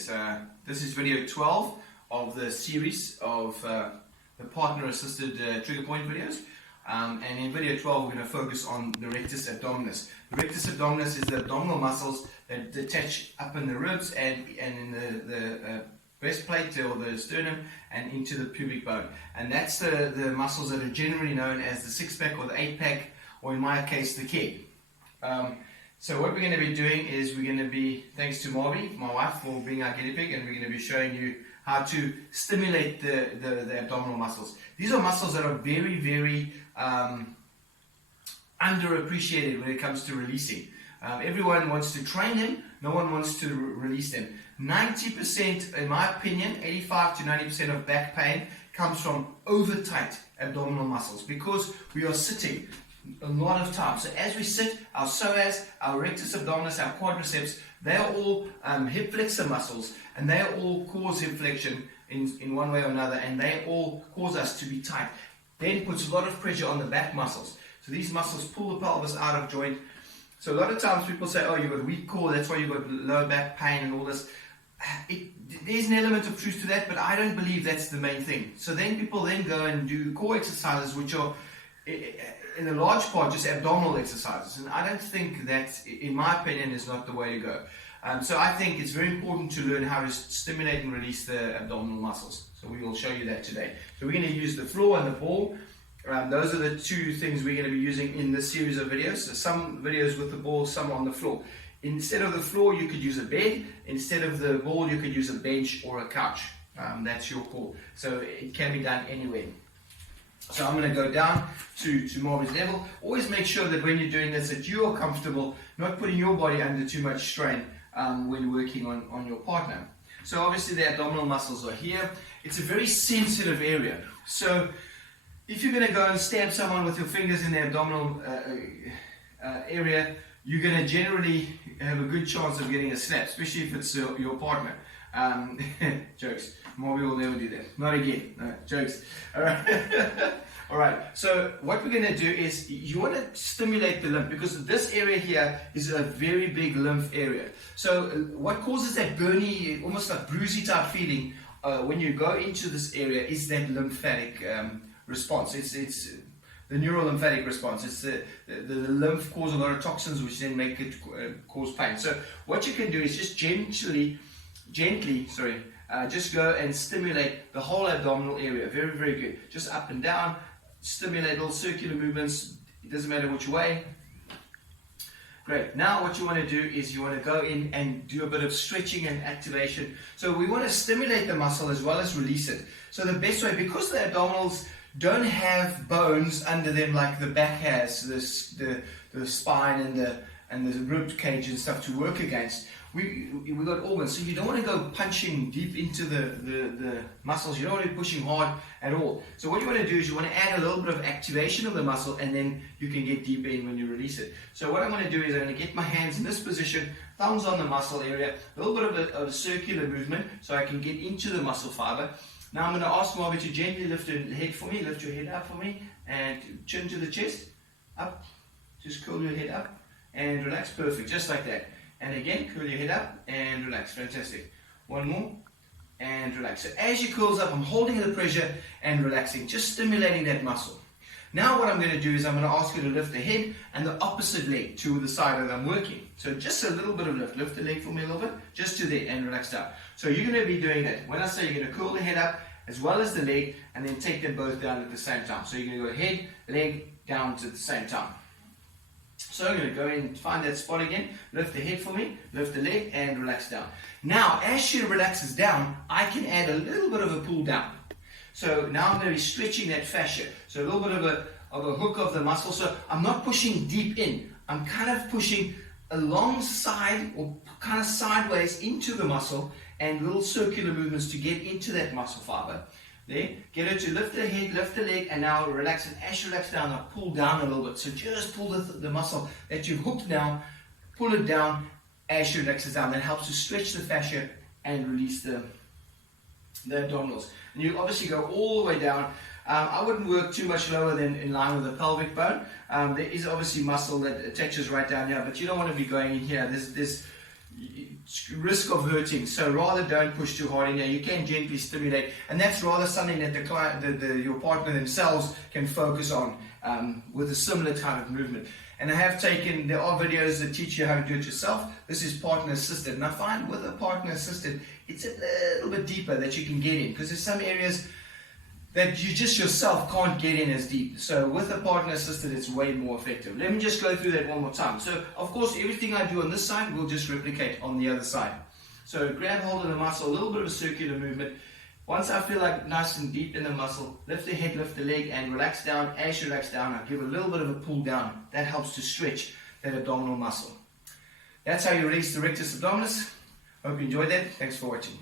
fingers. This is video 12 of the series of the partner-assisted trigger point videos. And in video 12, we're going to focus on the rectus abdominis. The rectus abdominis is the abdominal muscles that attach up in the ribs and in the breastplate or the sternum and into the pubic bone. And that's the muscles that are generally known as the six-pack or the eight-pack, or in my case, the keg. So what we're going to be doing is we're going to be, thanks to Marby, my wife, for being our guinea pig, and we're going to be showing you how to stimulate the abdominal muscles. These are muscles that are very, very underappreciated when it comes to releasing. Everyone wants to train them, no one wants to release them. 90%, in my opinion, 85 to 90% of back pain comes from over-tight abdominal muscles because we are sitting a lot of time. So as we sit, our psoas, our rectus abdominis, our quadriceps, they are all hip flexor muscles, and they all cause hip flexion in one way or another, and they all cause us to be tight. Then puts a lot of pressure on the back muscles. So these muscles pull the pelvis out of joint. So a lot of times people say, oh, you've got a weak core, that's why you've got lower back pain and all this. There's an element of truth to that, but I don't believe that's the main thing. So then people then go and do core exercises, which are in a large part just abdominal exercises, and I don't think that, in my opinion, is not the way to go. So I think it's very important to learn how to stimulate and release the abdominal muscles. So we will show you that today. So we're going to use the floor and the ball. Those are the two things we're going to be using in this series of videos. So some videos with the ball, some on the floor. Instead of the floor, you could use a bed. Instead of the ball, you could use a bench or a couch. That's your call. So it can be done anywhere. So I'm going to go down to Marby's level. Always make sure that when you're doing this that you are comfortable, not putting your body under too much strain when working on your partner. So obviously the abdominal muscles are here. It's a very sensitive area. So if you're going to go and stab someone with your fingers in the abdominal area, you're going to generally have a good chance of getting a slap, especially if it's your partner. Jokes. Marby will never do that. Not again. No, jokes. All right. All right. So what we're going to do is you want to stimulate the lymph, because this area here is a very big lymph area. So what causes that burny, almost like bruisey type feeling when you go into this area is that lymphatic response. It's the neurolymphatic response. It's the lymph causes a lot of toxins, which then make it cause pain. So what you can do is just gently, just go and stimulate the whole abdominal area. Very, very good. Just up and down, stimulate little circular movements. It doesn't matter which way. Great. Now what you want to do is you want to go in and do a bit of stretching and activation. So we want to stimulate the muscle as well as release it. So the best way, because the abdominals don't have bones under them like the back has, the spine and the rib cage and stuff to work against, we got organs. So you don't want to go punching deep into the muscles. You don't want to be pushing hard at all. So what you want to do is you want to add a little bit of activation of the muscle, and then you can get deeper in when you release it. So what I'm going to do is I'm going to get my hands in this position, thumbs on the muscle area, a little bit of a circular movement so I can get into the muscle fiber. Now I'm going to ask Marby to gently lift her head for me, lift your head up for me, and chin to the chest, up, just curl your head up, and relax, perfect, just like that. And again, curl your head up, and relax, fantastic. One more, and relax. So as you curls up, I'm holding the pressure and relaxing, just stimulating that muscle. Now what I'm going to do is I'm going to ask you to lift the head and the opposite leg to the side that I'm working. So just a little bit of lift. Lift the leg for me a little bit, just to there, and relax down. So you're going to be doing that. When I say you're going to curl the head up as well as the leg, and then take them both down at the same time. So you're going to go head, leg, down at the same time. So I'm going to go in and find that spot again, lift the head for me, lift the leg, and relax down. Now, as she relaxes down, I can add a little bit of a pull down. So now I'm going to be stretching that fascia. So a little bit of a hook of the muscle. So I'm not pushing deep in. I'm kind of pushing alongside or kind of sideways into the muscle, and little circular movements to get into that muscle fiber. There, get her to lift the head, lift the leg, and now relax. And as you relax down, I'll pull down a little bit. So just pull the muscle that you've hooked now, pull it down as she relaxes down. That helps to stretch the fascia and release the abdominals. And you obviously go all the way down. I wouldn't work too much lower than in line with the pelvic bone. There is obviously muscle that attaches right down here, but you don't want to be going in here. risk of hurting, so rather don't push too hard in there. You can gently stimulate, and that's rather something that the client, your partner themselves can focus on with a similar kind of movement. And I have taken, there are videos that teach you how to do it yourself. This is partner assisted, and I find with a partner assisted, it's a little bit deeper that you can get in, because there's some areas that you just yourself can't get in as deep. So with a partner assisted, it's way more effective. Let me just go through that one more time. So of course, everything I do on this side will just replicate on the other side. So grab hold of the muscle, a little bit of a circular movement. Once I feel like nice and deep in the muscle, lift the head, lift the leg, and relax down. As you relax down, I give a little bit of a pull down. That helps to stretch that abdominal muscle. That's how you release the rectus abdominis. Hope you enjoyed that. Thanks for watching.